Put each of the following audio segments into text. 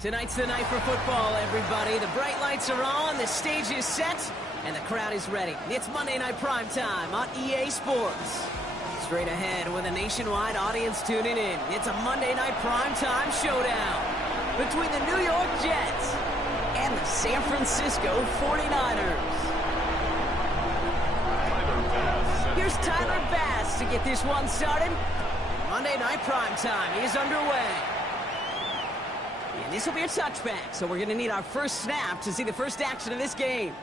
Tonight's the night for football, everybody. The bright lights are on, the stage is set, and the crowd is ready. It's Monday Night Primetime on EA Sports. Straight ahead with a nationwide audience tuning in. It's a Monday Night Primetime showdown between the New York Jets and the San Francisco 49ers. Here's Tyler Bass to get this one started. Monday Night Primetime is underway. And this will be a touchback, so we're going to need our first snap to see the first action of this game.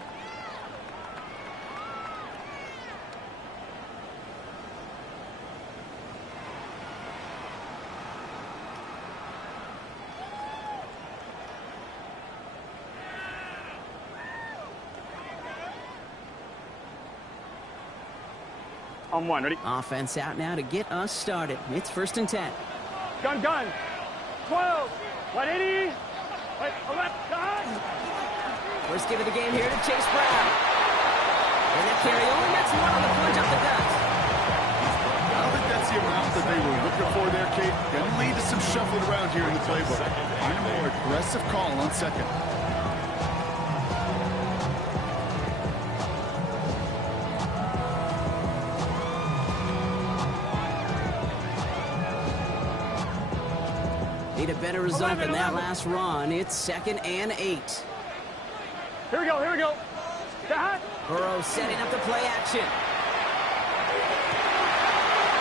On one, ready? Offense out now to get us started. It's 1st and 10. Gun. 12. 180. Left. Gun. First give of the game here to Chase Brown. And that carry only gets one on the plunge up the gut. I don't think that's the amount that they were looking for there, Kate. Gonna lead to some shuffling around here in the playbook. Find a more aggressive call on second. Need a better result than that last run. It's 2nd and 8. Here we go. Burrow setting up the play action.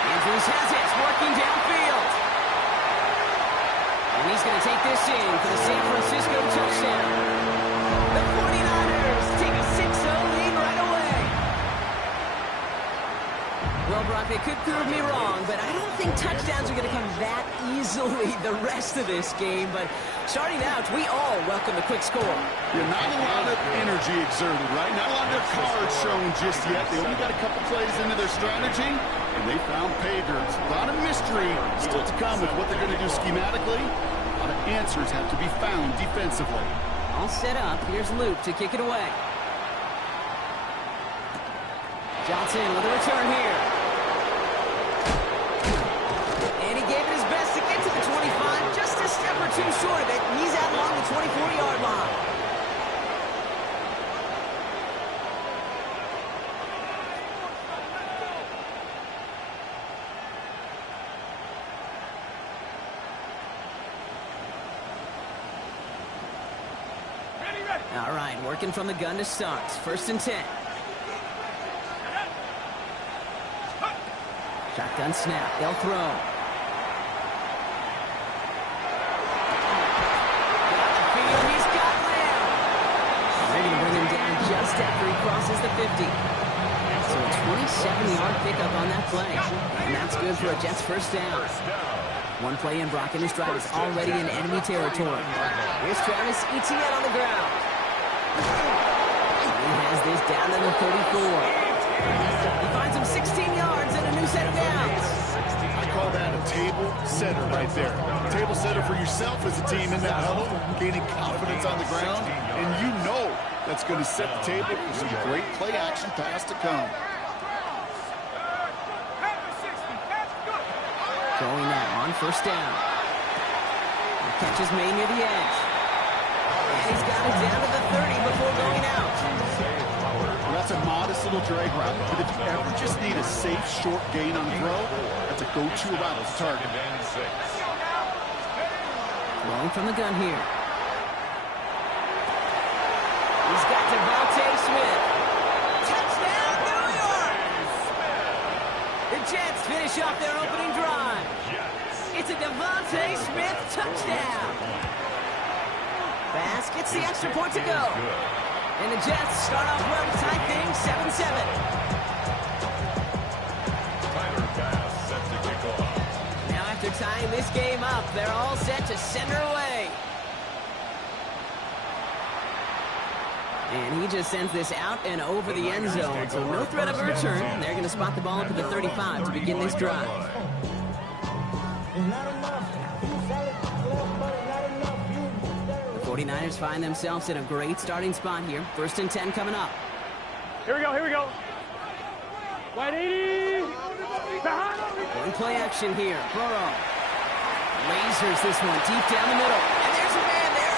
Andrews has it, working downfield. And he's going to take this in for the San Francisco touchdown. The 49ers take a 6-0 lead right away. Well, Brock, they could prove me wrong, but I don't think touchdowns are going to come that easily the rest of this game. But starting out, we all welcome the quick score. Yeah, not a lot of energy exerted, right? Not a lot of their cards shown just yet. They only got a couple plays into their strategy, and they found pay dirt. A lot of mystery still to come with what they're going to do schematically. A lot of answers have to be found defensively. All set up. Here's Luke to kick it away. Johnson with a return here. And he gave it his best to get to the 25. Just a step or two short of it. And he's out along the 24-yard line. All right, working from the gun to start. 1st and 10. Shotgun snap. They'll throw. Got the field. He's got Lamb. They're going to bring him down just after he crosses the 50. So a 27-yard pickup on that play. And that's good for a Jets first down. One play in, Brock, and this drive is already in enemy territory. Here's Travis Etienne on the ground. He has this down to the 34. He finds him 16 yards and a new set of downs. I call that a table setter right there. Table setter for yourself as a team in that huddle, gaining confidence on the ground, and you know that's going to set the table for some great play action pass to come. Going now on 1st down. The catch is made near the edge. And he's got it down to the 30 before going out. That's a modest little drag route, but if you ever just need a safe, short gain on throw, that's a go-to route as a target. Rolling from the gun here. He's got Devontae Smith. Touchdown, New York! The Jets finish off their opening drive. It's a Devontae Smith touchdown. Bass gets the extra point to go. And the Jets start off well to tie things 7-7. Now after tying this game up, they're all set to send her away. And he just sends this out and over the end zone. So no threat of a return. They're going to spot the ball up at the 35 to begin this drive. The 49ers find themselves in a great starting spot here. 1st and 10 coming up. Here we go. 180. One play action here. Burrow lasers this one deep down the middle. And there's a man there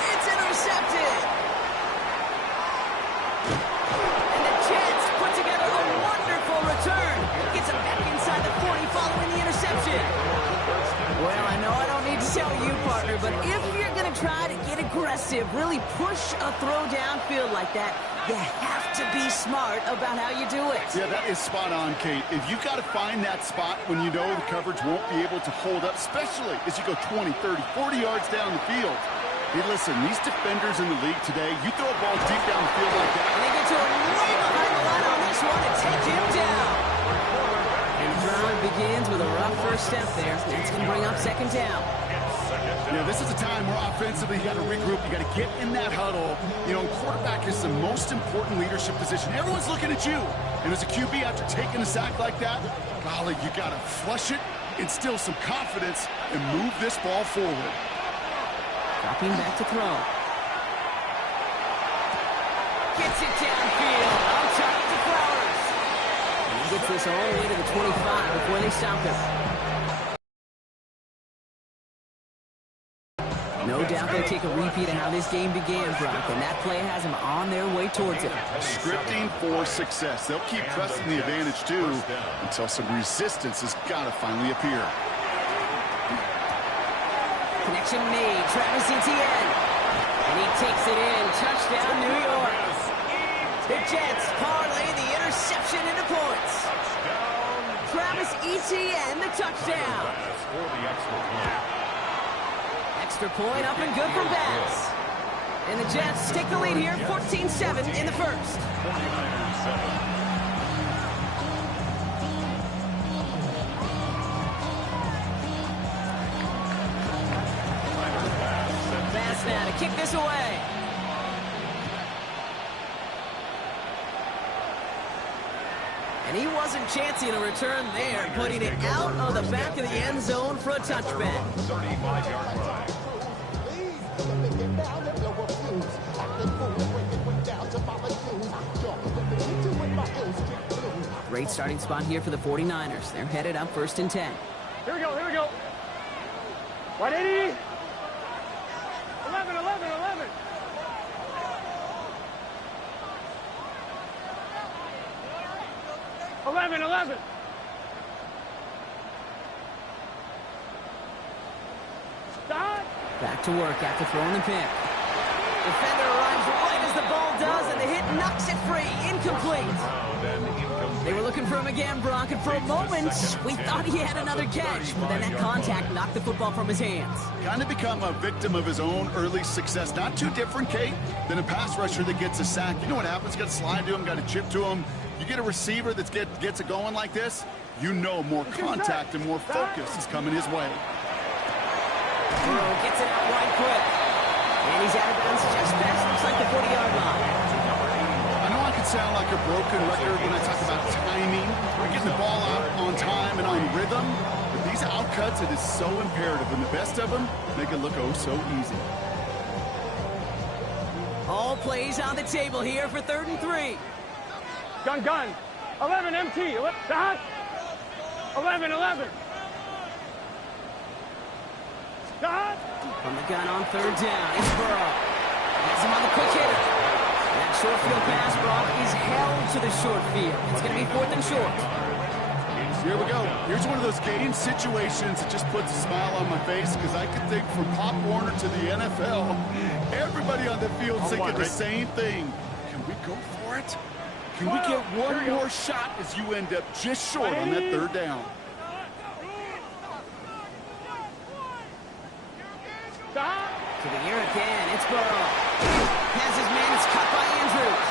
here, but if you're going to try to get aggressive, really push a throw downfield like that, you have to be smart about how you do it. Yeah, that is spot on, Kate. If you got to find that spot when you know the coverage won't be able to hold up, especially as you go 20, 30, 40 yards down the field. Hey, listen, these defenders in the league today, you throw a ball deep down the field like that. And they get to him way behind the line on this one and take him down. And the drive begins with a rough first step there. That's going to bring up second down. Yeah, this is a time where offensively you got to regroup. You got to get in that huddle. You know, quarterback is the most important leadership position. Everyone's looking at you. And as a QB, after taking a sack like that, golly, you got to flush it, instill some confidence, and move this ball forward. Dropping back to throw. Gets it downfield. On target to Flowers. And he gets this all the way to the 25 before they stop him. No doubt they'll take a repeat of how this game began, Brock, and that play has them on their way towards it. Scripting for success. They'll keep pressing the advantage, too, until some resistance has got to finally appear. Connection made. Travis Etienne. And he takes it in. Touchdown, New York. The Jets parlay the interception into points. Travis Etienne, the touchdown. Extra point up and good for Bass. And the Jets take the lead here, 14-7 in the first. Bass now to kick this away. And he wasn't chancing a return there, putting it out of the back of the end zone for a touchback. 35-yard line. Great starting spot here for the 49ers. They're headed up 1st and 10. Here we go, here we go. 180. 11, 11, 11. Stop. Back to work after throwing the pick. Defender arrives right as the ball does, and the hit knocks it free. Incomplete. They were looking for him again, Brock, and for a moment, we thought he had another catch. But then that contact knocked the football from his hands. Kind of become a victim of his own early success. Not too different, Kate, than a pass rusher that gets a sack. You know what happens? Got to slide to him, got to chip to him. You get a receiver that gets it going like this, you know more contact and more focus is coming his way. Burrow gets it out wide quick. And he's out of bounds just past, looks like the 40-yard line. I know I can sound like a broken record when I talk about timing, or getting the ball out on time and on rhythm, but these outcuts, it is so imperative, and the best of them make it look oh so easy. All plays on the table here for 3rd and 3. Gun. 11 MT. Stop. 11, 11. Stop. From the gun on 3rd down, it's Burrow. Has him on the quick hitter. That short field pass, Brock, is held to the short field. It's going to be 4th and short. Here we go. Here's one of those game situations that just puts a smile on my face, because I could think from Pop Warner to the NFL, everybody on the field thinking the same thing. Can we go for it? Can we get one more shot as you end up just short on that 3rd down? Stop. To the air again, it's Burrow. Has his man, it's cut by Andrews.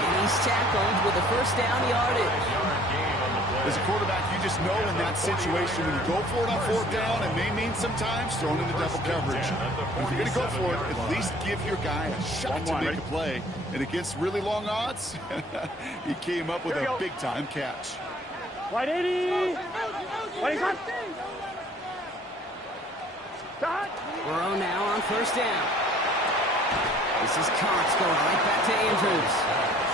And he's tackled with the 1st down yardage. As a quarterback, you just know in that situation when you go for it on 4th down, it may mean sometimes thrown into double coverage. But if you're going to go for it, at least give your guy a shot to make a play. And against really long odds, he came up with a big-time catch. 180. 25. Stop. Burrow now on 1st down. This is Cox going right back to Andrews.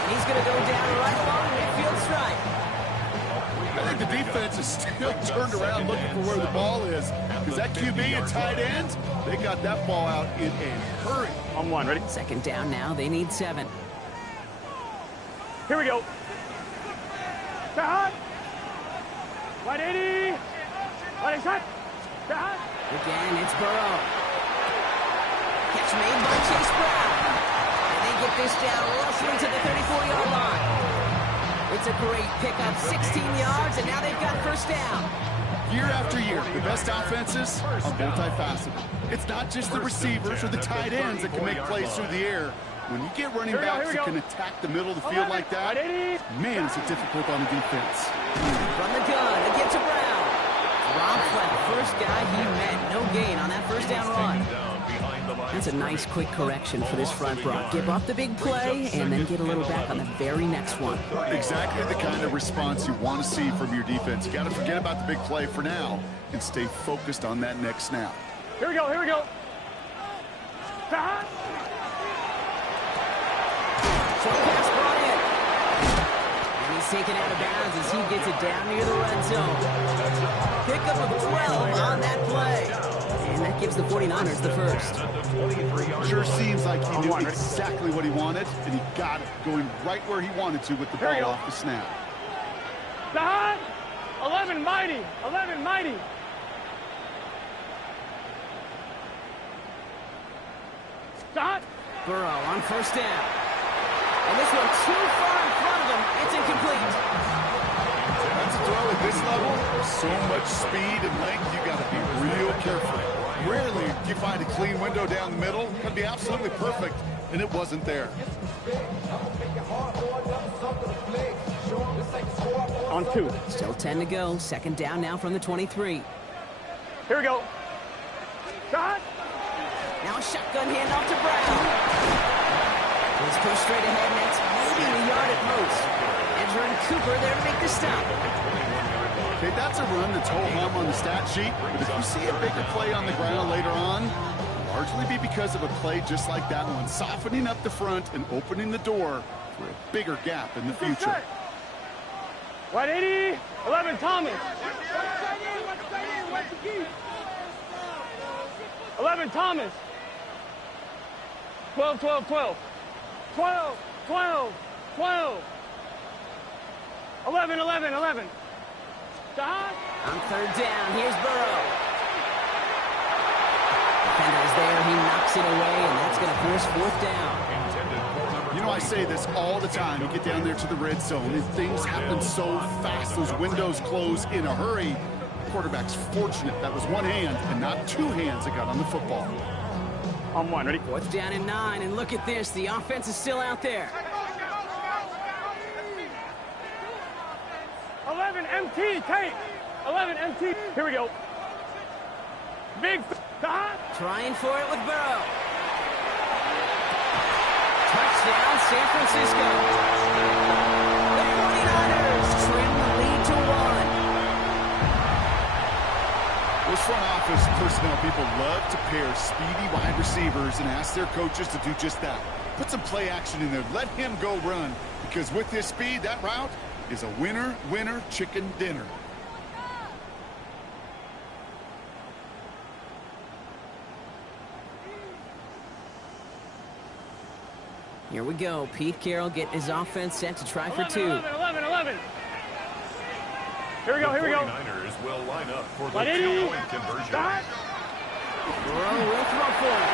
And he's going to go down right along the midfield stripe. I think the defense is still turned around looking for where the ball is, because that QB and tight end, they got that ball out in a hurry. On 1, ready? 2nd down now, they need 7. Here we go. Stop. 180. 180. Stop. Again, it's Burrow. Chase Brown. And they get this down roughly to the 34-yard line. It's a great pickup, 16 yards, and now they've got first down. Year after year, the best offenses are multifaceted. It's not just the receivers or the tight ends that can make plays through the air. When you get running backs that can attack the middle of the field like that, man, is it difficult on the defense. From the gun, they get to Brown. Drops like the first guy he met. No gain on that first down run. That's a nice quick correction for this front, Brock. Give up the big play and then get a little back on the very next one. Exactly the kind of response you want to see from your defense. You got to forget about the big play for now and stay focused on that next snap. Here we go, here we go. Short pass brought in. And he's taken out of bounds as he gets it down near the red zone. Pickup of 12 on that play. And that gives the 49ers the first. Sure seems like he knew exactly what he wanted, and he got it going right where he wanted to with the ball off the snap. 11 mighty, 11 mighty. Stop. Burrow on first down. And this one too far in front of him. It's incomplete. That's a throw at this level. So much speed and length, you got to be real careful. Rarely do you find a clean window down the middle. Could be absolutely perfect, and it wasn't there. On 2. Still 10 to go. Second down now from the 23. Here we go. Shot. Now a shotgun handoff to Brown. He's pushed straight ahead, and that's maybe a yard at most. Edger and Cooper there to make the stop. Okay, that's a run that's ho-hum on the stat sheet, but if you see a bigger play on the ground later on, it'll largely be because of a play just like that one, softening up the front and opening the door for a bigger gap in the future. White 80, 11 Thomas. 11 Thomas. 12, 12, 12. 12, 12, 12. 11, 11, 11. On third down, here's Burrow. Defender's there, he knocks it away, and that's going to force fourth down. You know, I say this all the time. You get down there to the red zone, and things happen so fast. Those windows close in a hurry. The quarterback's fortunate that was one hand and not two hands that got on the football. On 1, ready? Fourth down and 9, and look at this. The offense is still out there. 11 MT, tape. 11 MT. Here we go. Big shot. Trying for it with Burrow. Touchdown, San Francisco. The 49ers trim the lead to 1. Those front office personnel people love to pair speedy wide receivers and ask their coaches to do just that. Put some play action in there. Let him go run, because with his speed, that route is a winner, winner, chicken dinner. Here we go. Pete Carroll getting his offense set to try for 2. 11, 11, 11. Here we go, here we go. 49ers will line up for the 80. two-point conversion. Start. Burrow will throw for it.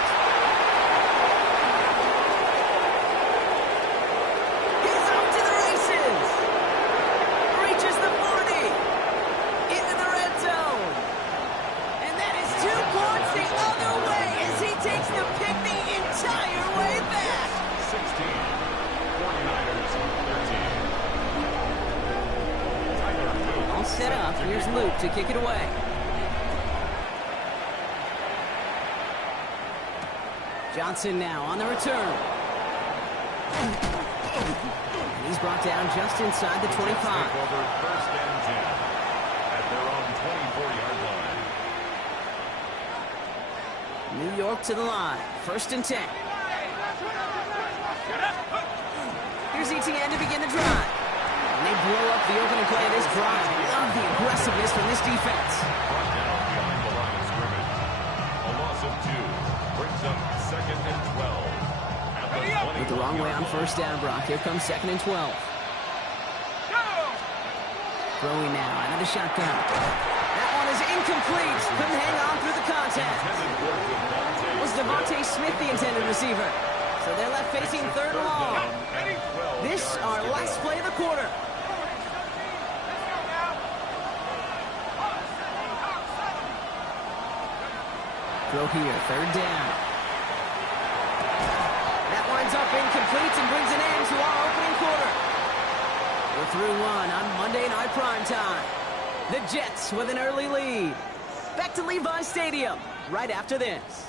He's off to the races. Reaches the 40. Into the red zone. And that is 2 points the other way as he takes the pick the entire way back. 16. 49ers 13. All set up. Here's Luke to kick it away. Johnson now on the return. And he's brought down just inside the 25. Over first and 10 at their own 24-yard line. New York to the line. First and 10. Here's ETN to begin the drive. And they blow up the opening play of this drive. Love the aggressiveness from this defense. Brought down behind the line of scrimmage. A loss of 2 brings up second and 12. Went the wrong way on first down, Brock. Here comes second and 12. Throwing now out of the shotgun. That one is incomplete. Couldn't hang on through the contact. Was Devontae Smith the intended receiver. So they're left facing third and long. This our last play of the quarter. Throw here, third down. That winds up incomplete and brings an end to our opening quarter. We're through one on Monday Night Primetime. The Jets with an early lead. Back to Levi Stadium right after this.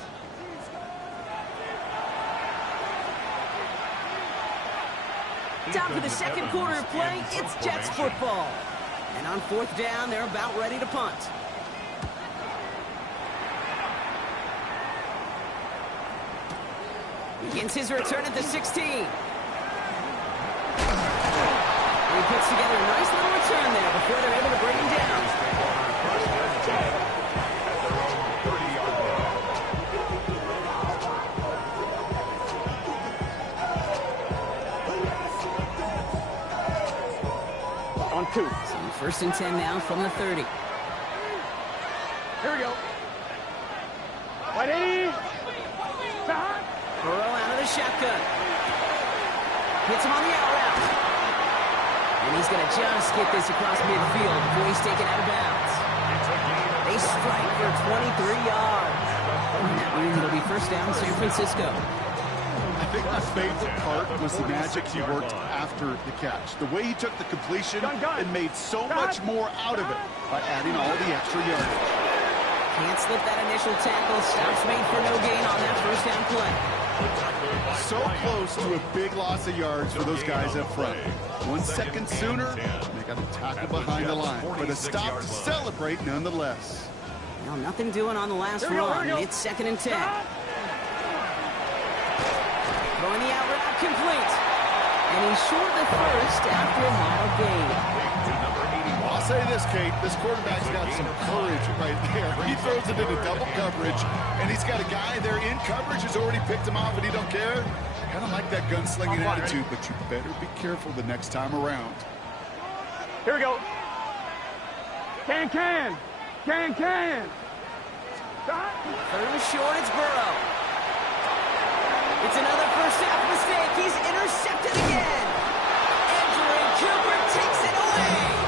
Time for the second quarter of play. It's Jets football. And on fourth down, they're about ready to punt. Begins his return at the 16. He puts together a nice little return there before they're able to bring him down. On 2. So first and 10 now from the 30. Here we go. 180. Burrow out of the shotgun. Hits him on the out route. And he's going to just get this across midfield before he's taken out of bounds. They strike for 23 yards. And that means it'll be first down San Francisco. I think my favorite part was the magic he worked after the catch. The way he took the completion and made so much more out of it by adding all the extra yards. Can't slip that initial tackle. Stops made for no gain on that first down play. So close to a big loss of yards for those guys up front. 1 second sooner, they got a tackle behind the line. But a stop to celebrate nonetheless. Well, nothing doing on the last run. It's second and 10. Throwing the out route complete. And he's short the first after a mile gain. I'll say this, Kate, this quarterback's got some courage right there. He throws it into double coverage, and he's got a guy there in coverage who's already picked him off, and he don't care. Kind of like that gunslinging attitude, but you better be careful the next time around. Here we go. Can. Third and short, it's Burrow. It's another first half mistake. He's intercepted again. Andrew Cooper takes it away.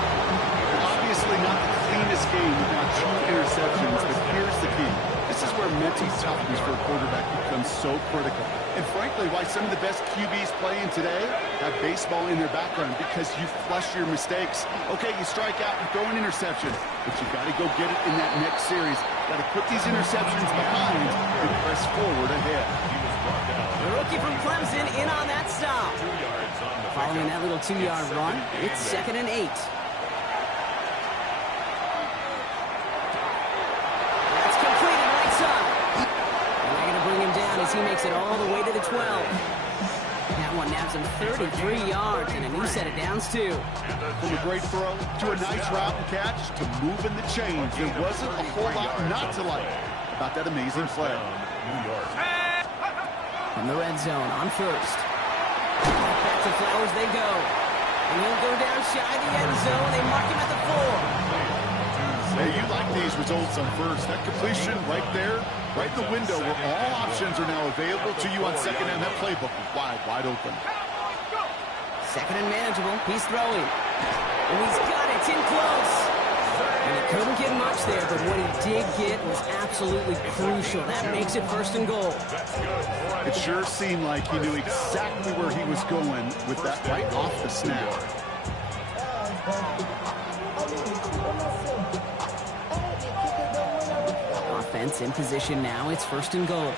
Obviously not the cleanest game without 2 interceptions, but here's the key. This is where mental toughness for a quarterback becomes so critical. And frankly, why some of the best QBs playing today have baseball in their background, because you flush your mistakes. Okay, you strike out and throw an interception, but you got to go get it in that next series. Got to put these interceptions behind and press forward ahead. The rookie from Clemson in on that stop. Following that little 2-yard run, it's second and 8. That's completed right side. And they're going to bring him down as he makes it all the way to the 12. That one nabs him 33 yards and a new set of downs, too. From a great throw to a nice route and catch to moving the chains. There wasn't a whole lot not to like about that amazing play. From the red zone on first. Back to Flowers they go. And he'll go down shy of the end zone. They mark him at the 4. Hey, you like these results on first. That completion right there, right in the window where all options are now available to you on second down. That playbook is wide open. Second and manageable. He's throwing. And he's got it. It's in close. And he couldn't get much there, but what he did get was absolutely crucial. That makes it first and goal. It sure seemed like he knew exactly where he was going with that right off the snap. Offense in position now. It's first and goal.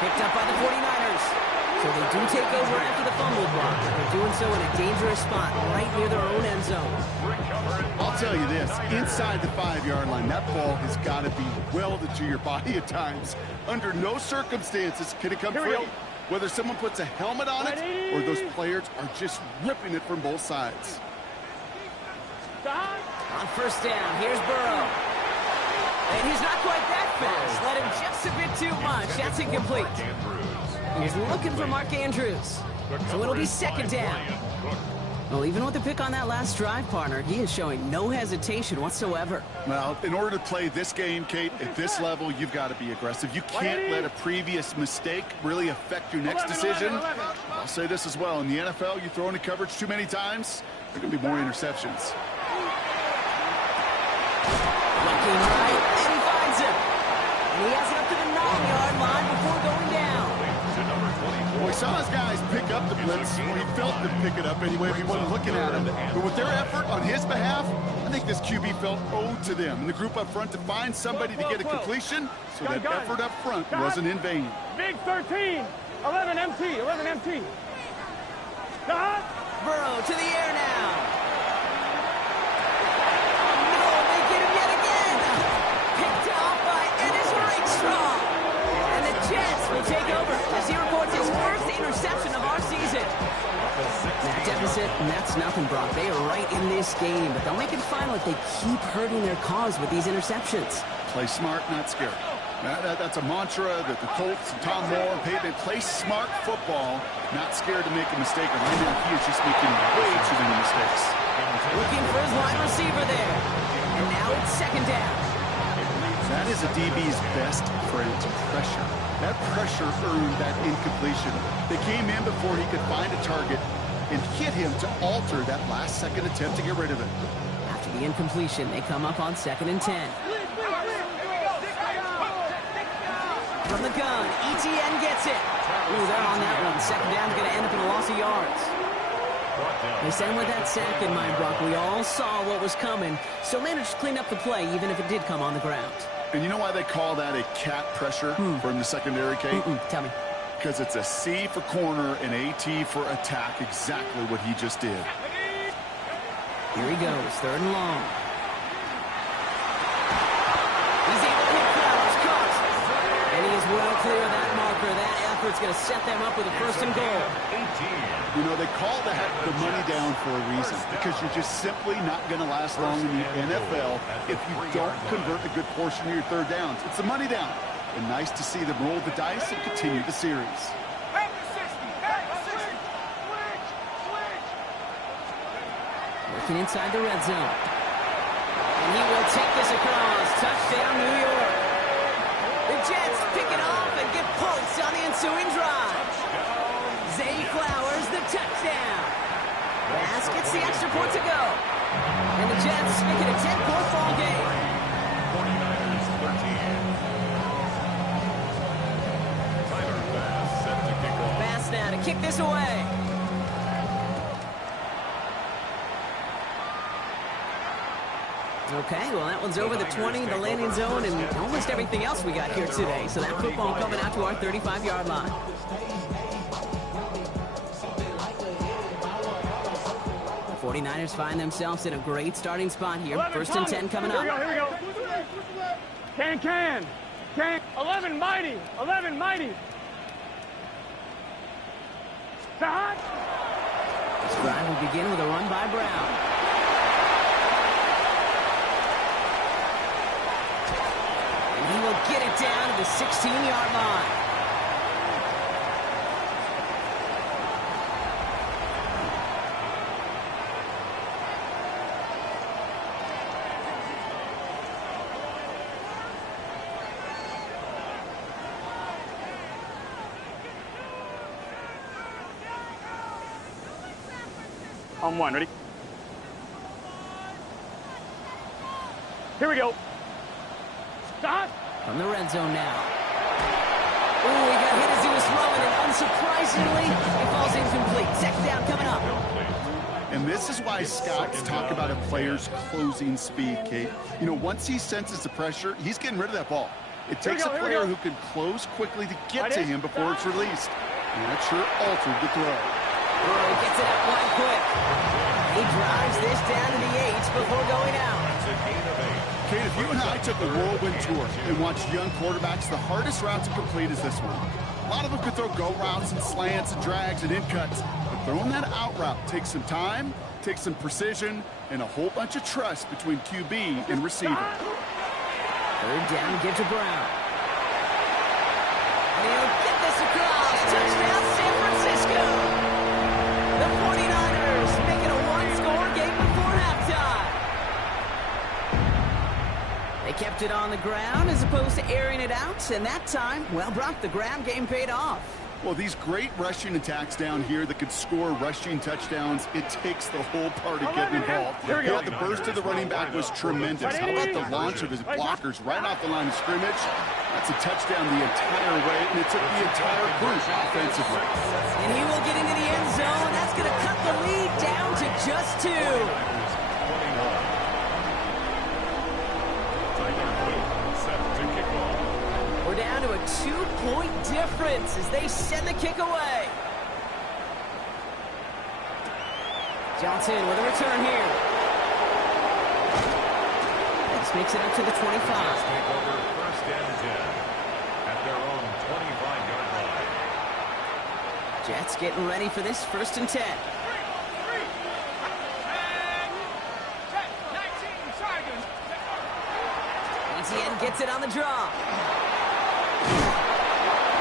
Picked up by the 49ers. So they do take over after the fumble block. They're doing so in a dangerous spot right near their own end zone. I'll tell you this, inside the 5-yard line, that ball has got to be welded to your body at times. Under no circumstances can it come free. Whether someone puts a helmet on it or those players are just ripping it from both sides. On first down, here's Burrow. And he's not quite that fast. Let him just a bit too much. That's incomplete. He's looking for Mark Andrews. So it'll be second down. Well, even with the pick on that last drive, partner, he is showing no hesitation whatsoever. Well, in order to play this game, Kate, at this level, you've got to be aggressive. You can't let a previous mistake really affect your next decision. I'll say this as well. In the NFL, you throw into coverage too many times, there are going to be more interceptions. Looking right, and he finds him. And he has it up to the 9-yard line before going down. Well, we saw his guys pick up the blitz. Well, he felt them pick it up anyway if he wasn't looking at him. But with their effort on his behalf, I think this QB felt owed to them. And the group up front to find somebody to get a completion, so that effort up front wasn't in vain. Big 13. 11 MT. 11 MT. Burrow to the air now. No, they get him yet again. Picked off by Ennis Rakestraw. And the Jets will take over as he reports his first interception of our season. That deficit, and that's nothing, Brock. They are right in this game, but they'll make it final if they keep hurting their cause with these interceptions. Play smart, not scared. That's a mantra that the Colts and Tom Moore and Peyton play smart football, not scared to make a mistake. And right now, he is just making way too many mistakes. Looking for his wide receiver there. And now it's second down. That is a DB's best friend, pressure. That pressure earned that incompletion. They came in before he could find a target and hit him to alter that last-second attempt to get rid of it. After the incompletion, they come up on 2nd and 10. From the gun, ETN gets it. Ooh, they're on that one. Second down's going to end up in a loss of yards. They send with that sack in mind, Brock. We all saw what was coming, so managed to clean up the play, even if it did come on the ground. And you know why they call that a cat pressure from the secondary, Kate? Tell me. Because it's a C for corner and AT for attack, exactly what he just did. Here he goes, 3rd and long. He's able to hit Flowers, caught. And he is well clear of that marker. That effort's going to set them up with a 1st and goal. You know, they call that the money down for a reason, because you're just simply not going to last long in the NFL if you don't convert a good portion of your 3rd downs. It's the money down. And nice to see them roll the dice and continue the series. Working inside the red zone. And he will take this across. Touchdown, New York. The Jets pick it off and get points on the ensuing drive. Zay Flowers, the touchdown. Bass gets the extra point to go. And the Jets make it a 10-point ball game. 49ers 13. Tyler Bass set to kick off. Bass now to kick this away. Okay, well, that one's over the 20, the landing zone, and almost everything else we got here today. So that football coming out to our 35-yard line. The 49ers find themselves in a great starting spot here. 1st and 10 coming up. Here we go. Can. 11 mighty. 11 mighty. This drive will begin with a run by Brown. He will get it down to the 16-yard line. On 1, ready? Here we go. Start. From the red zone now. Ooh, he got hit as he was throwing, and unsurprisingly, it falls incomplete. 2nd down coming up. And this is why scouts talk about a player's closing speed, Kate. You know, once he senses the pressure, he's getting rid of that ball. It takes a player who can close quickly to get to him before it's released. And that sure altered the throw. Burrow gets it out one quick. He drives this down to the 8 before going out. That's a gain of 8. Kate, if you and I took a whirlwind tour and watched young quarterbacks, the hardest route to complete is this one. A lot of them could throw go routes and slants and drags and in cuts, but throwing that out route takes some time, takes some precision, and a whole bunch of trust between QB and receiver. 3rd down, give to Brown. And he'll get this across. Touchdown, San Francisco. The 49ers make it a Kept it on the ground as opposed to airing it out. And that time, well, Brock, the ground game paid off. Well, these great rushing attacks down here that could score rushing touchdowns, it takes the whole party getting involved. Yeah, the burst of the running back was tremendous. How about the launch of his blockers right off the line of scrimmage? That's a touchdown the entire way, and it took the entire group offensively. And he will get into the end zone. That's going to cut the lead down to just 2. We're down to a 2-point difference as they send the kick away. Johnson with a return here. This makes it up to the 25. Over first and 10 at their own 25-yard line. Jets getting ready for this 1st and 10. Etienne gets it on the draw.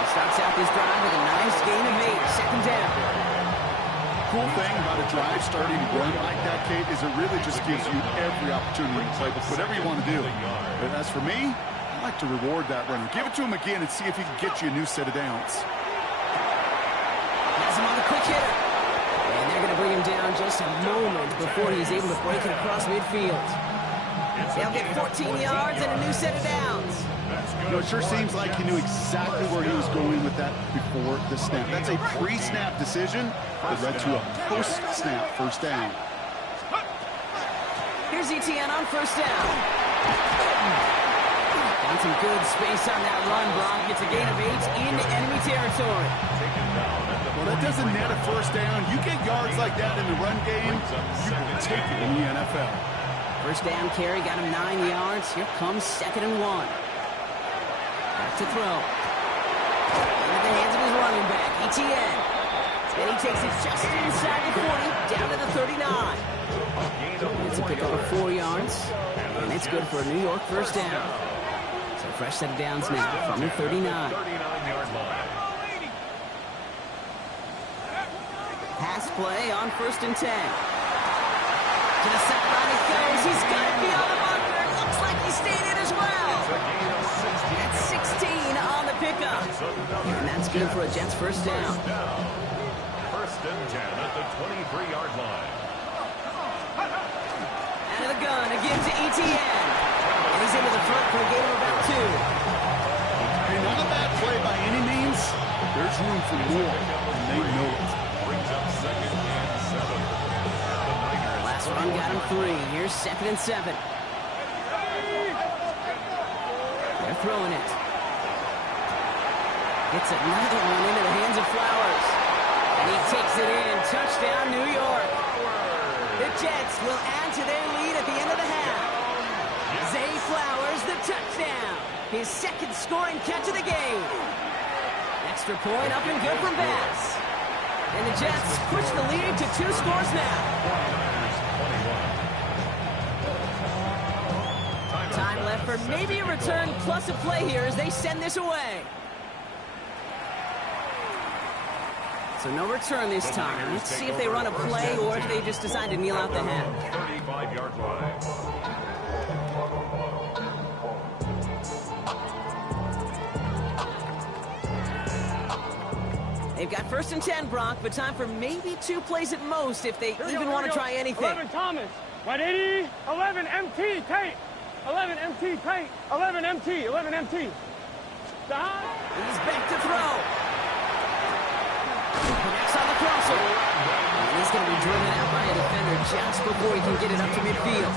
Starts out this drive with a nice gain of 8. Second down. Cool thing about a drive starting to run like that, Kate, is it really just gives you every opportunity to play with whatever you want to do. But as for me, I like to reward that runner. Give it to him again and see if he can get you a new set of downs. Has him on the quick hitter. And they're going to bring him down just a moment before he's able to break it across midfield. They'll get 14 yards and a new set of downs. You know, it sure seems like he knew exactly where he was going with that before the snap. That's a pre-snap decision that led to a post-snap first down. Here's Etienne on first down. Got some good space on that run, Brock. Gets a gain of 8 into enemy territory. Well, that doesn't net a first down. You get yards like that in the run game, you will take it in the NFL. First down carry, got him 9 yards. Here comes 2nd and 1. Back to throw. Into the hands of his running back, Etienne. And he takes it just inside the 40, down to the 39. It's a pickup of 4 yards, and it's good for a New York first down. So fresh set of downs now from the 39. 39-yard line. Pass play on 1st and 10. To the sideline it goes. He's got it beyond the marker. Looks like he stayed in as well. That's 16 on the pickup. And that's good for a Jets first down. First and 10 at the 23-yard line. Out of the gun again to Etienne. And he's into the front for a gain of about 2. Hey, not a bad play by any means. There's room for more, and they know it. Brings up 2nd and 7. Last run got him 3. Here's 2nd and 7. They're throwing it. Gets another one into the hands of Flowers. And he takes it in. Touchdown, New York. The Jets will add to their lead at the end of the half. Zay Flowers, the touchdown. His 2nd scoring catch of the game. Extra point up and good from Bass. And the Jets push the lead to 2 scores now. Time left for maybe a return plus a play here as they send this away. So no return this time. Let's see if they run a play or if they just decide to kneel out the half. 35-yard line. They've got 1st and 10, Brock, but time for maybe 2 plays at most if they even want to try anything. 11 Thomas, 180, 11 MT, tight. 11 MT, tight. 11 MT, 11 MT. Stop. He's back to throw. Connects on the crossover. And he's going to be driven out by a defender just before he can get it up to midfield.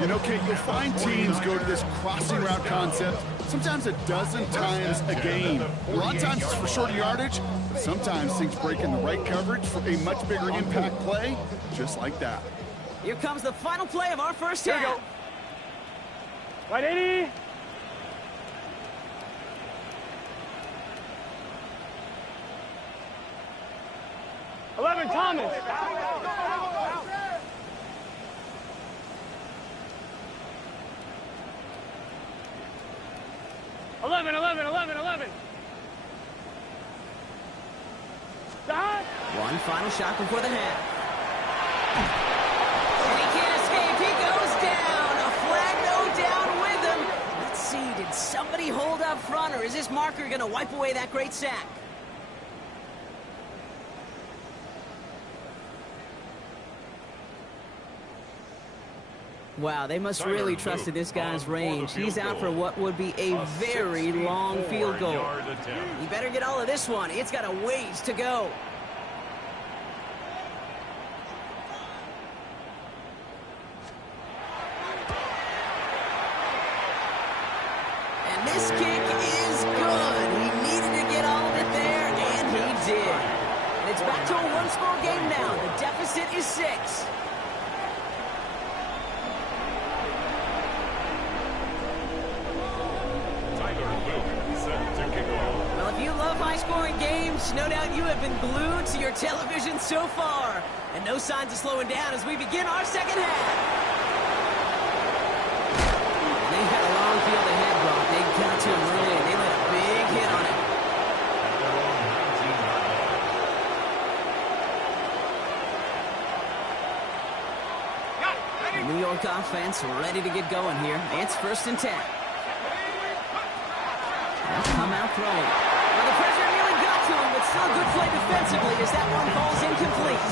You know, Kate, you'll find teams go to this crossing route concept sometimes a dozen times a game. A lot of times it's for shorter yardage, but sometimes things break in the right coverage for a much bigger impact play, just like that. Here comes the final play of our first half. Here we go. 180. Thomas. 11. Stop. One final shot before the half. And he can't escape. He goes down. A flag no down with him. blocker going to wipe away that great sack. Wow, they must really trusted this guy's range. He's out for what would be a very long field goal. He better get all of this one. It's got a ways to go. And this kick is good. He needed to get all of it there, and he did. And it's back to a one-score game now. The deficit is 6. Well, if you love high-scoring games, no doubt you have been glued to your television so far. And no signs of slowing down as we begin our second half. And they had a long field ahead, Brock. They got to him early, and they let a big hit on it. The New York offense ready to get going here. It's 1st and 10. Come out throwing. Well, the pressure nearly got to him, but still good play defensively as that one falls incomplete.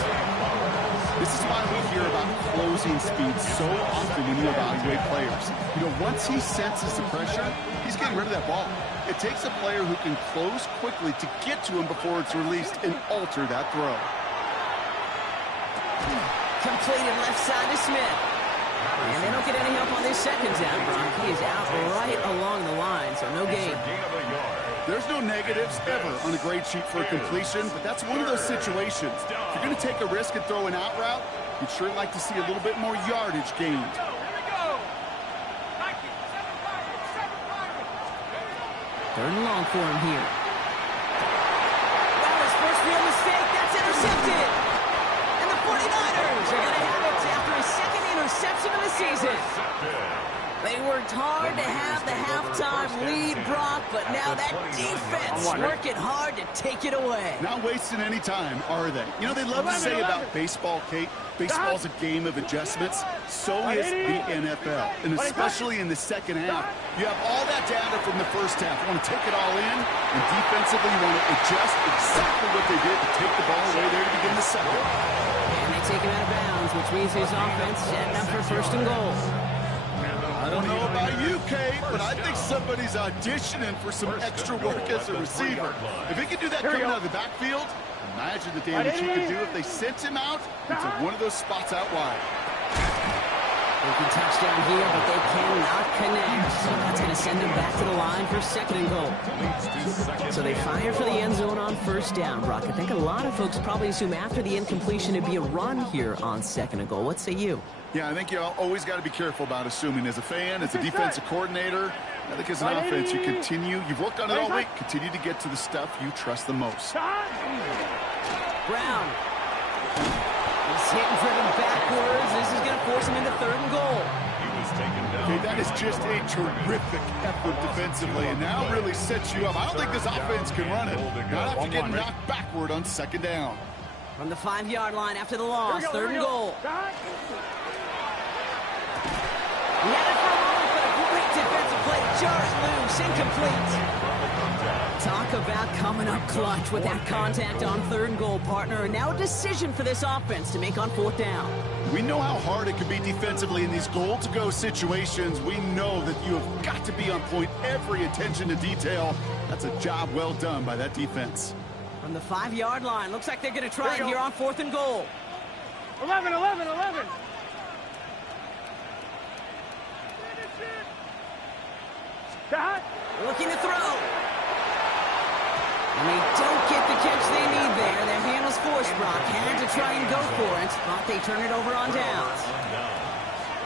This is why we hear about closing speed so often when you evaluate players. You know, once he senses the pressure, he's getting rid of that ball. It takes a player who can close quickly to get to him before it's released and alter that throw. Completed left side to Smith. And they don't get any help on this second down, Brock. He is out right along the line, so no gain. There's no negatives ever on a grade sheet for a completion, but that's one of those situations. If you're going to take a risk and throw an out route, you'd sure like to see a little bit more yardage gained. Third and long for him here. That was first real mistake. That's intercepted. And the 49ers are going to have it after his second interception of the season. They worked hard to have the halftime lead, Brock, but now that defense working hard to take it away. Not wasting any time, are they? You know, they love to say about baseball, Kate, baseball's a game of adjustments. So is the NFL, and especially in the second half. You have all that data from the first half. You want to take it all in, and defensively you want to adjust exactly what they did to take the ball away there to begin the second. And they take him out of bounds, which means his offense setting up for 1st and goal. I don't know about you, Kate, but I think somebody's auditioning for some extra work as a receiver. If he could do that coming out of the backfield, imagine the damage he could do if they sent him out into one of those spots out wide. They can touchdown here, but they cannot connect. So that's going to send them back to the line for 2nd and goal. So they fire for the end zone on 1st down, Brock. I think a lot of folks probably assume after the incompletion it'd be a run here on 2nd and goal. What say you? Yeah, I think you always got to be careful about assuming. As a fan, as a defensive coordinator, I think as an offense, you've worked on it all week, continue to get to the stuff you trust the most. Brown. He's hit and driven backwards. This is going to force him into 3rd and goal. Okay, that is just a terrific effort defensively, and now really sets you up. I don't think this offense can run it. Not after getting knocked backward on 2nd down. From the 5-yard line after the loss, 3rd and goal. He had it for a moment, but a great defensive play to jar it loose, incomplete. Talk about coming up clutch with that contact on 3rd and goal, partner. And now a decision for this offense to make on 4th down. We know how hard it can be defensively in these goal-to-go situations. We know that you have got to be on point, every attention to detail. That's a job well done by that defense. From the 5-yard line, looks like they're going to try it here on 4th and goal. 11. Looking to throw. And they don't get the catch they need there. Their hand was forced, Brock. Had to try and go for it, but they turn it over on downs.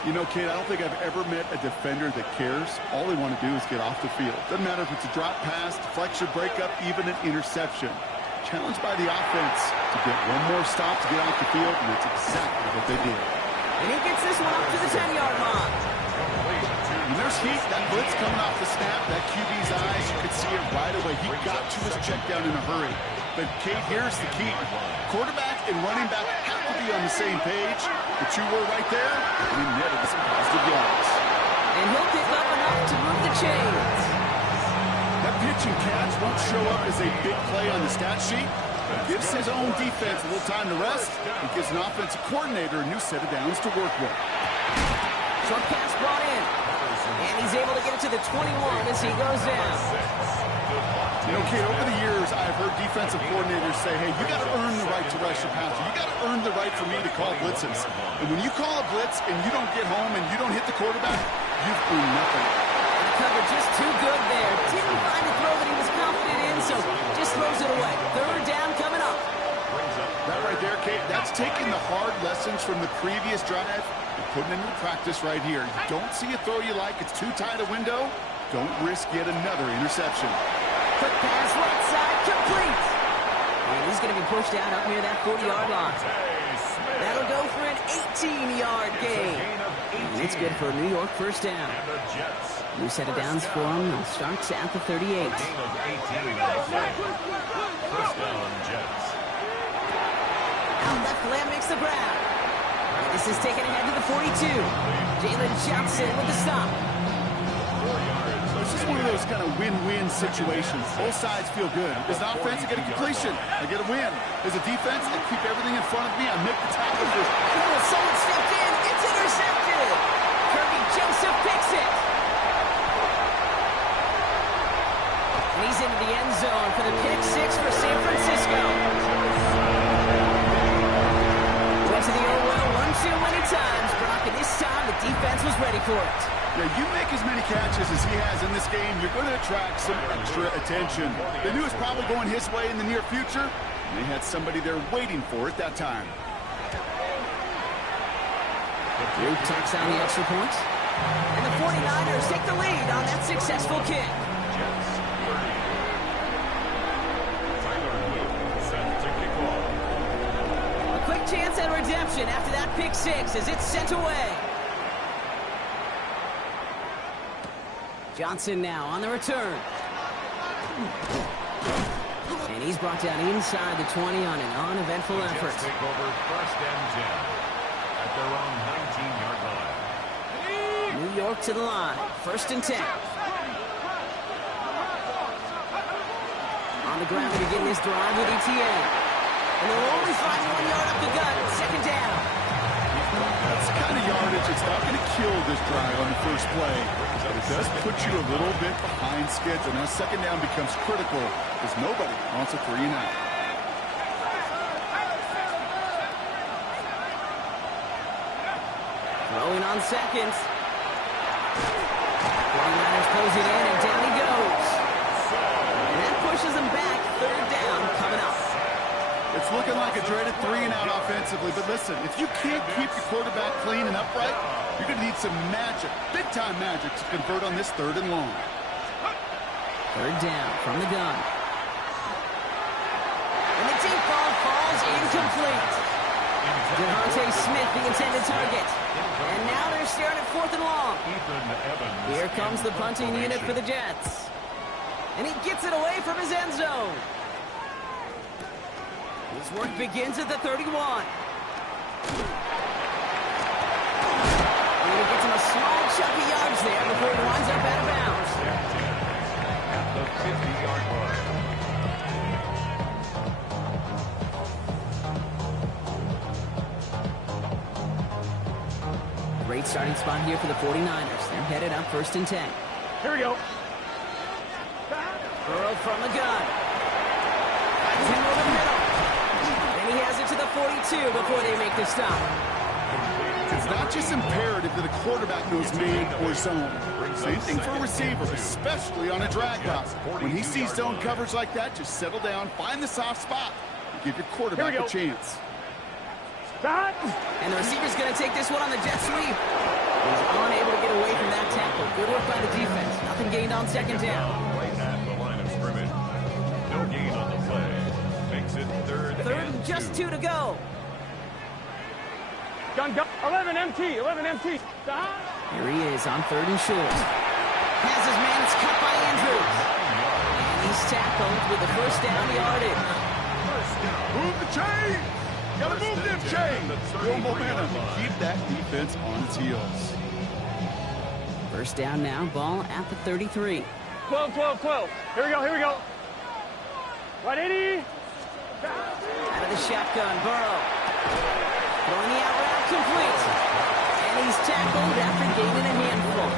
You know, Kate, I don't think I've ever met a defender that cares. All they want to do is get off the field. Doesn't matter if it's a drop pass, deflection, breakup, even an interception. Challenged by the offense to get one more stop to get off the field, and that's exactly what they did. And he gets this one up to the 10-yard line. When there's heat, that blitz coming off the snap, that QB's eyes, you could see it right away. He got to his check down in a hurry. But, Kate, here's the key. Quarterback and running back have to be on the same page. The two were right there, and he netted some positive yards. And he'll pick up enough to move the chains. That pitch and catch won't show up as a big play on the stat sheet. It gives his own defense a little time to rest and gives an offensive coordinator a new set of downs to work with. Short pass brought in. And he's able to get it to the 21 as he goes down. You know, kid, over the years, I've heard defensive coordinators say, hey, you got to earn the right to rush your passer. You got to earn the right for me to call blitzes. And when you call a blitz and you don't get home and you don't hit the quarterback, you've earned nothing. The cover just too good there. Didn't find a throw that he was confident in, so just throws it away. Third down coming up. That right there, Kate, that's taking the hard lessons from the previous drive and putting it into practice right here. You don't see a throw you like, it's too tight a window, don't risk yet another interception. Quick pass right side, complete. And he's going to be pushed out up near that 40-yard line. That'll go for an 18-yard gain. And it's good for a New York first down. New set of downs for him. It starts at the 38. Out left, Lamb makes the grab. And this is taken ahead to the 42. Jalen Johnson with the stop. This is one of those kind of win-win situations. Both sides feel good. As an offense, I get a completion. I get a win. As a defense, I keep everything in front of me. I make the tackle first. Oh, someone stepped in. It's intercepted. Kirby Joseph picks it. And he's into the end zone for the pick six for San Francisco. Went to the old well one too many times, Brock, and this time the defense was ready for it. Yeah, you make as many catches as he has in this game, you're going to attract some extra attention. They knew it was probably going his way in the near future, and they had somebody there waiting for it that time. Luke takes down the extra point, and the 49ers take the lead on that successful kick. A quick chance at redemption after that pick six as it's sent away. Johnson now on the return. And he's brought down inside the 20 on an uneventful effort. Take over first and 10 at their own 19-yard line. New York to the line. First and 10. On the ground to begin this drive with ETA. And they'll only find 1 yard up the gut. Second down. That's the kind of yardage. It's not going to kill this drive on the first play, but it does put you a little bit behind schedule. Now second down becomes critical because nobody wants a 3 and out. Throwing on seconds. 49ers close it in, and down he goes. And that pushes him back. Third down coming up. It's looking like a dreaded 3 and out offensively, but listen, if you can't keep your quarterback clean and upright, you're going to need some magic, big-time magic, to convert on this 3rd and long. Third down from the gun. And the deep ball falls incomplete. Devontae Smith, the intended target. And now they're staring at 4th and long. Here comes the punting unit for the Jets. And he gets it away from his end zone. His work begins at the 31. And he gets him a small chunk of yards there before he winds up out of bounds. At the 50-yard line. Great starting spot here for the 49ers. They're headed up 1st and 10. Here we go. Burrow from the gun. Finds him over the middle. And he has it to the 42 before they make the stop. It's not just imperative that a quarterback knows man or zone. Same thing for a receiver, especially on a drag route. When he sees zone coverage like that, just settle down, find the soft spot, and give your quarterback a chance. And the receiver's going to take this one on the jet sweep. He's unable to get away from that tackle. Good work by the defense. Nothing gained on second down. Right at the line of scrimmage. No gain on the play. Makes it third and just 2 to go. Gun, 11 MT, 11 MT. Here he is on 3rd and short. Has his man, it's cut by Andrews. And he's tackled with the first down yardage. Move the chain! Gotta move them chain! Build momentum. Keep that defense on its heels. First down now, ball at the 33. 12, 12, 12. Here we go, here we go. 180. Out of the shotgun, Burrow. Throwing the out route complete. And he's tackled after gaining a handful.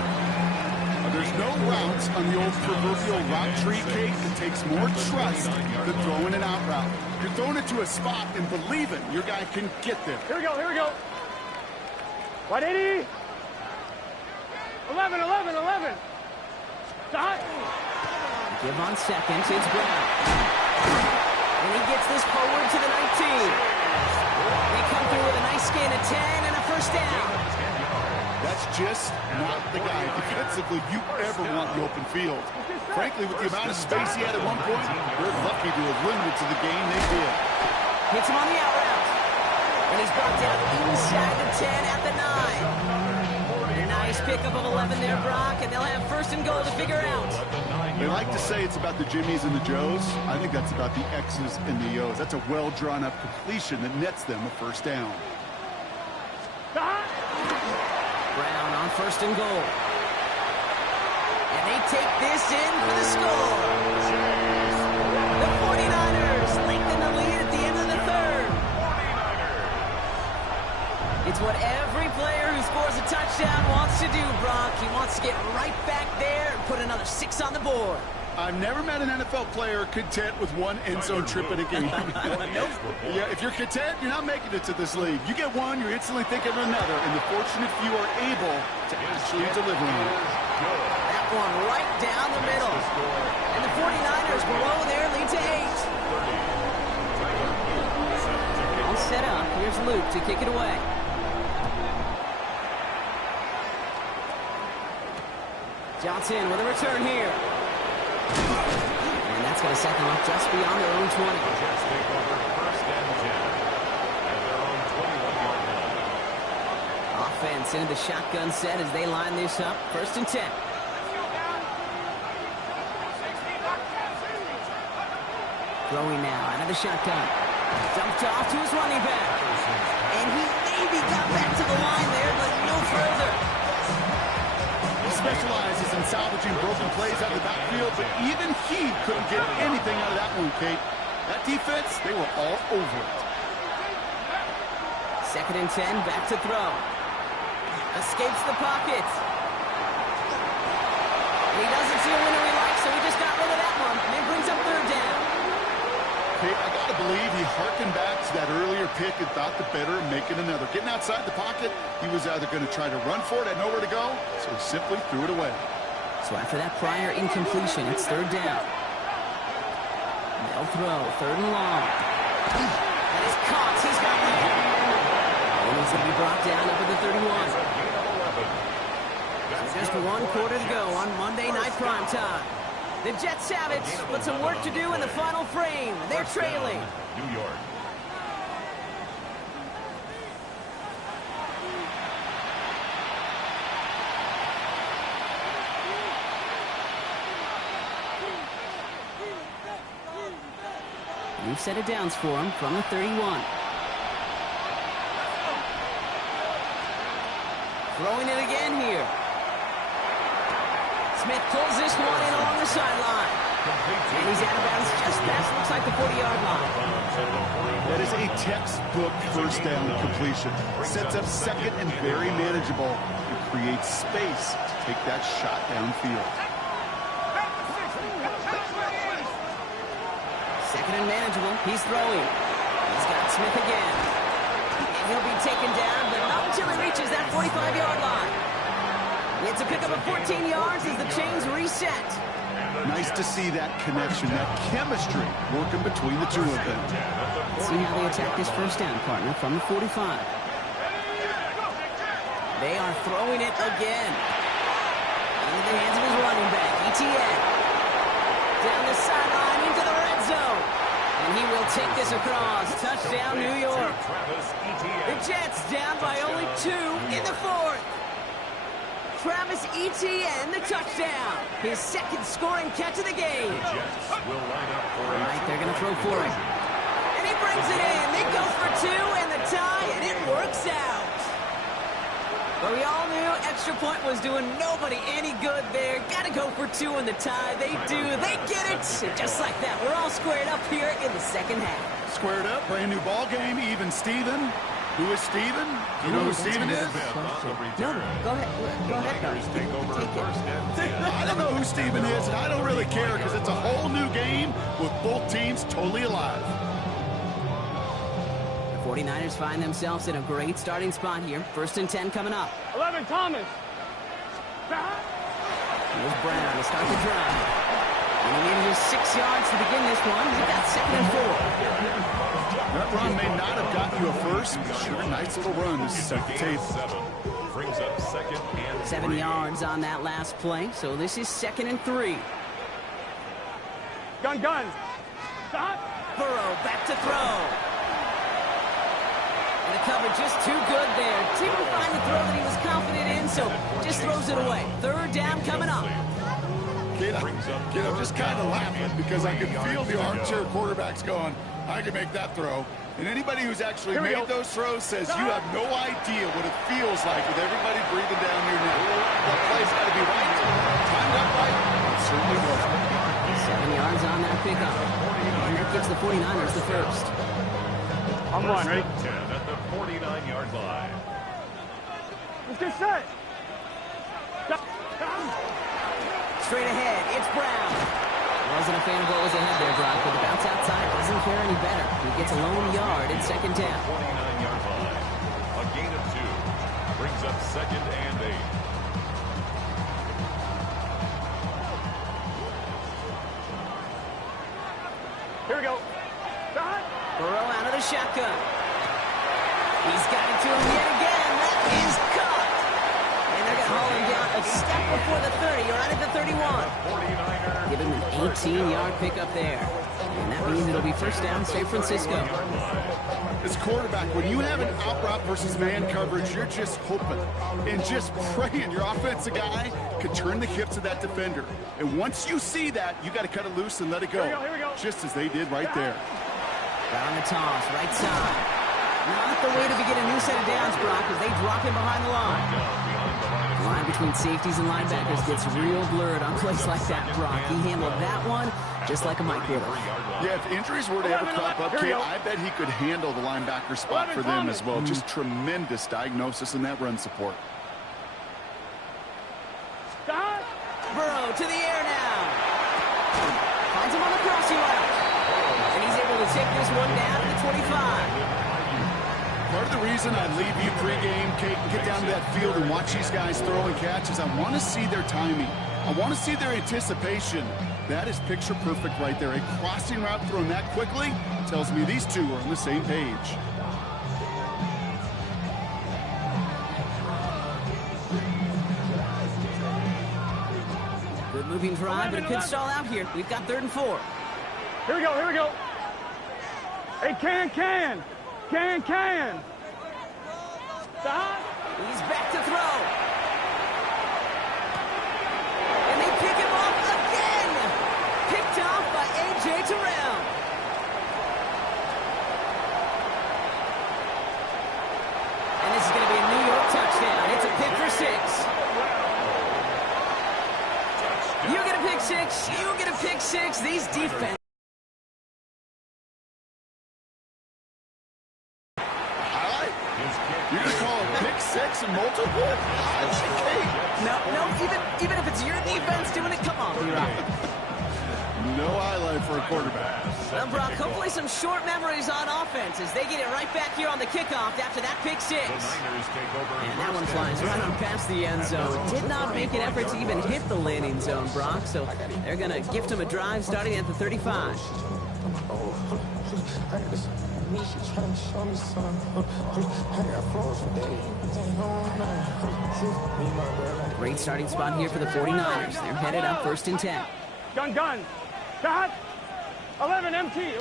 There's no routes on the old proverbial route tree, Kate, that takes more trust than throwing an out route. You're throwing it to a spot and believing your guy can get there. Here we go, here we go. 180. 11, 11, 11. Dot. Give on seconds, it's Brown. And he gets this forward to the 19. They come through with a nice gain of 10 and a first down. That's just not the guy defensively you ever want in the open field. Frankly, with the amount of space he had at one point, they're lucky to have limited to the game they did. Hits him on the out route. And he's brought down inside the 10 at the 9. A nice pickup of 11 there, Brock, and they'll have first and goal to figure out. They like to say it's about the Jimmies and the Joes. I think that's about the X's and the O's. That's a well-drawn-up completion that nets them a first down. Brown on first and goal. And they take this in for the score. The 49ers lengthen the lead at the end of the third. It's what every player who scores a touchdown wants to do, Brock. He wants to get right back there and put another 6 on the board. I've never met an NFL player content with one end zone trip in a game. Nope. Yeah, if you're content, you're not making it to this league. You get one, you're instantly thinking of another, and the fortunate few are able to actually deliver on it. That one right down the middle. And the 49ers blow their lead to 8. All set up. Here's Luke to kick it away. Johnson with a return here. And that's going to set them up just beyond their own 20. Jets take over first and 10 at their own 21-yard line. Offense into the shotgun set as they line this up. First and 10. Throwing now out of the shotgun. Dumped off to his running back. And he maybe got back to the line there, but no further. He specializes in salvaging broken plays out of the backfield, but even he couldn't get anything out of that one, Kate. That defense, they were all over it. Second and 10, back to throw. Escapes the pocket. And he doesn't see a winner he likes, so he just got rid of that one. And brings up third down. Kate, I got to believe he harkened back to that earlier pick and thought the better of making another. Getting outside the pocket, he was either going to try to run for it, had nowhere to go, so he simply threw it away. So after that prior incompletion, it's third down. They'll throw, third and long. And he's caught. He's got it. And he's going to be brought down up at the 31. So just one quarter to go on Monday Night Primetime. The Jets have it, but some work to do in the final frame. They're trailing. New York. New set of downs for him from the 31. Throwing it again here. Smith pulls this one in along the sideline. And he's out of bounds just past, looks like the 40-yard line. That is a textbook first down completion. Sets up second and very manageable and creates space to take that shot downfield. Second and manageable. He's throwing. He's got Smith again. And he'll be taken down, but not until he reaches that 45-yard line. It's a pickup of 14 yards as the chains reset. Nice to see that connection, that chemistry working between the two of them. Let's see how they attack this first down, partner, from the 45. They are throwing it again. Into the hands of his running back, ETN. Down the sideline into the red zone. And he will take this across. Touchdown, New York. The Jets down by only 2 in the fourth. Travis Etienne, the touchdown. His second scoring catch of the game. All right, they're going to throw for it. And he brings it in. They go for 2 and the tie, and it works out. Well, we all knew extra point was doing nobody any good there. Got to go for two in the tie. They do. They get it. And just like that, we're all squared up here in the second half. Squared up, brand new ball game, even Steven. Who is Steven? You know who Steven is? No, go ahead. Go ahead, Take over first and 10. I don't know who Steven is, and I don't really care because it's a whole new game with both teams totally alive. The 49ers find themselves in a great starting spot here. 1st and 10 coming up. 11, Thomas. Here's Brown to start the drive. And he needed just 6 yards to begin this one. He got 2nd and 4. That run may not have gotten you a first, but sure, nice little run to set the table. 7 brings up 2nd and 7 3. yards on that last play, so this is 2nd and 3. Gun. Stop. Burrow back to throw. And the cover just too good there. Didn't find the throw that he was confident in, so just throws it away. 3rd down coming up. Kid, I'm just kind of laughing because I can feel the armchair quarterbacks going, I can make that throw. And anybody who's actually made those throws says you have no idea what it feels like with everybody breathing down your neck. That play's got to be right. Timed up right. It certainly was. 7 yards on that pickup. And that gives the 49ers the first. I'm on, ready? 10 at the 49-yard line. Let's get set. Straight ahead, it's Brown. Wasn't a fan of what was ahead there, Brock, but the bounce outside doesn't fare any better. He gets a lone yard in 2nd down. 49-yard line. A gain of 2 brings up 2nd and 8. Here we go. Stop. Burrow out of the shotgun. He's got it to him yet again. That is caught. And they're going to haul him down a step before the 30, or right at the 31. Give him an 18-yard pickup there. And that means it'll be 1st down, San Francisco. As quarterback, when you have an out route versus man coverage, you're just hoping and just praying your offensive guy could turn the hips of that defender. And once you see that, you got to cut it loose and let it go. Here we go. Just as they did right there. Down the toss, right side. Not the way to begin a new set of downs, Brock, as they drop him behind the line. The line between safeties and linebackers gets real blurred on plays like that, Brock. He handled that one just like a Mike would. Yeah, if injuries were to ever crop up, Kate, I bet he could handle the linebacker spot for them as well. Just tremendous diagnosis in that run support. Stop. Burrow to the air now. Finds him on the crossing route. And he's able to take this one down to the 25. Part of the reason I leave you pregame, Kate, and get down to that field and watch these guys throw and catch is I want to see their timing. I want to see their anticipation. That is picture perfect right there. A crossing route thrown that quickly tells me these two are on the same page. Good moving drive, but it could stall out here. We've got 3rd and 4. Here we go. Hey, can. Stop. He's back to throw. And they pick him off again. Picked off by A.J. Terrell. And this is going to be a New York touchdown. It's a pick for 6. You get a pick 6. You get a pick 6. These defense. You're going to call it pick 6 and multiple? No, even if it's your defense doing it, come on, B-Rock. No highlight for a quarterback. Well, Brock, hopefully some short memories on offense as they get it right back here on the kickoff after that pick 6. And that one flies right on past the end zone. Did not make an effort to even hit the landing zone, Brock, so they're going to gift him a drive starting at the 35. Great starting spot here for the 49ers. They're headed up 1st and 10. Gun. Stop. 11 MT.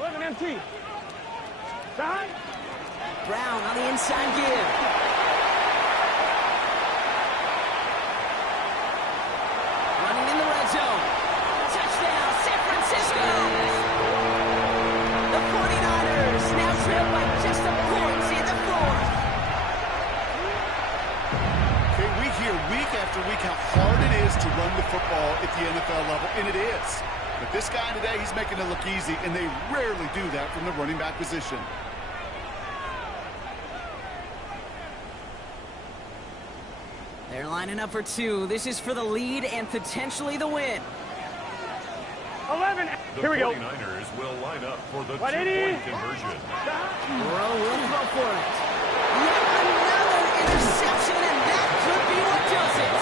Stop. Brown on the inside give. Running in the red zone. Touchdown, San Francisco. The 49ers now trail by just a point in the 4th. week after week how hard it is to run the football at the NFL level, and it is. But this guy today, he's making it look easy, and they rarely do that from the running back position. They're lining up for two. This is for the lead and potentially the win. 11. Here we go. The 49ers will line up for the 180. two-point conversion. Burrow will throw for it. Yet another interception, and that could be what does it.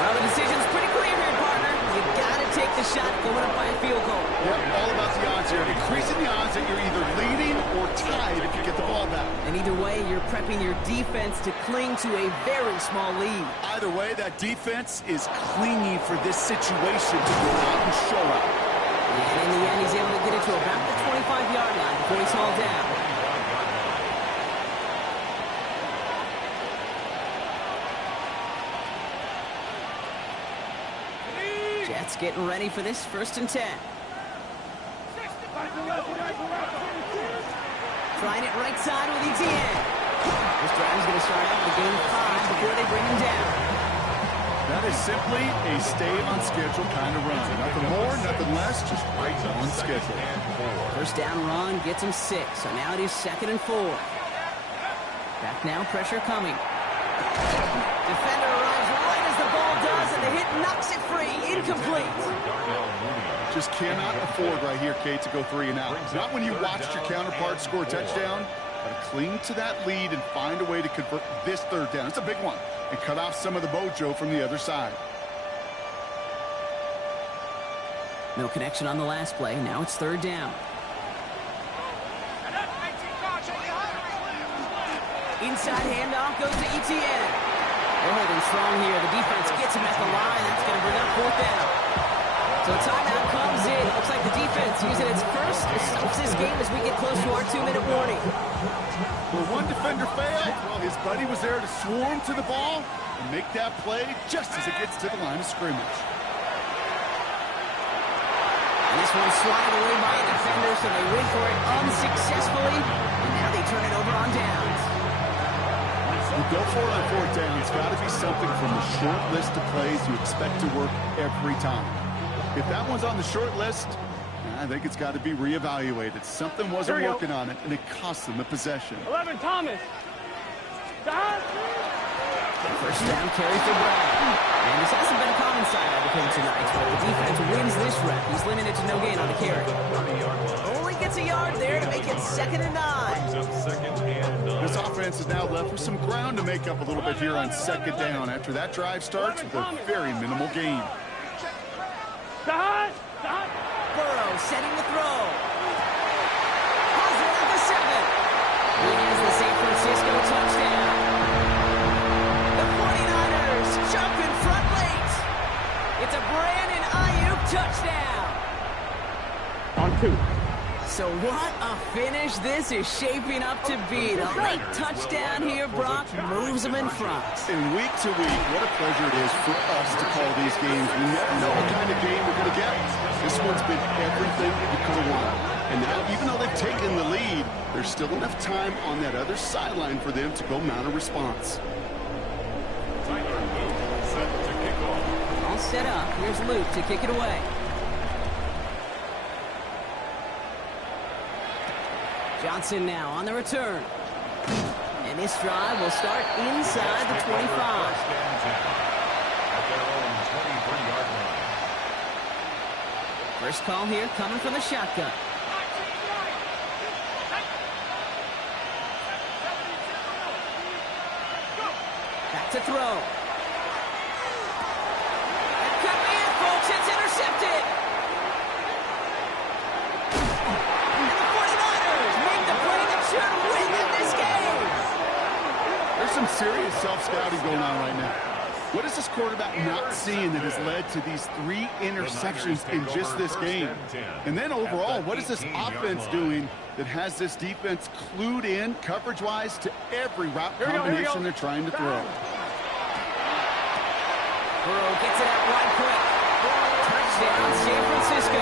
Well, the decision's pretty clear here, partner. You gotta take the shot going up by a field goal. Yep, all about the odds here. Increasing the odds that you're either leading or tied if you get the ball back. And either way, you're prepping your defense to cling to a very small lead. Either way, that defense is clinging for this situation to go out and show up. And in the end, he's able to get it to about the 25-yard line before he's hauled down. Jets getting ready for this 1st and 10. Trying it right side with Etienne. This drive is going to start out with a gain of 5 before they bring him down. That is simply a stay-on-schedule kind of run. Nothing more, nothing less, just right on schedule. 1st down run gets him 6, so now it is 2nd and 4. Back now, pressure coming. Defender arrives right as the ball does, and the hit knocks it free. Incomplete. Just cannot afford right here, Kate, to go 3 and out. Not when you watched your counterpart score a touchdown. Got to cling to that lead and find a way to convert this 3rd down. It's a big one. And cut off some of the mojo from the other side. No connection on the last play. Now it's 3rd down. Inside handoff goes to Etienne. They're holding strong here. The defense gets him at the line. That's going to bring up 4th down. So timeout comes in. Looks like the defense using its first. It stops this game as we get close to our 2-minute warning. Where one defender failed, well, his buddy was there to swarm to the ball and make that play just as it gets to the line of scrimmage. And this one's swatted away by a defender, so they wait for it unsuccessfully. And now they turn it over on downs. You go for it on 4th down. It's got to be something from the short list of plays you expect to work every time. If that one's on the short list, I think it's got to be reevaluated. Something wasn't working on it, and it cost them a possession. 11, Thomas. 1st down carry for Brown. And this hasn't been a common side of him tonight, but the defense wins this rep. He's limited to no gain on the carry. Only gets a yard there to make it 2nd and 9. This offense is now left with some ground to make up a little bit here on 2nd down after that drive starts with a very minimal gain. Burrow setting the throw. Has it at the 7. He has the San Francisco touchdown. The 49ers jump in front late. It's a Brandon Ayuk touchdown. On 2. So what a finish this is shaping up to be. The late touchdown here, Brock, moves them in front. And week to week, what a pleasure it is for us to call these games. We never know what kind of game we're going to get. This one's been everything you could have wanted. And now, even though they've taken the lead, there's still enough time on that other sideline for them to go mount a response. All set up. Here's Luke to kick it away. Johnson now on the return. And this drive will start inside the 25. First call here coming from the shotgun. Back to throw. That could be it, folks. It's intercepted. And the 49ers make the play that should win them this game. There's some serious self-scouting going on right now. What is this quarterback not seeing that has led to these 3 interceptions in just this game? And then overall, what is this offense doing that has this defense clued in coverage-wise to every route combination they're trying to throw? Burrow gets it out wide quick. Touchdown, San Francisco.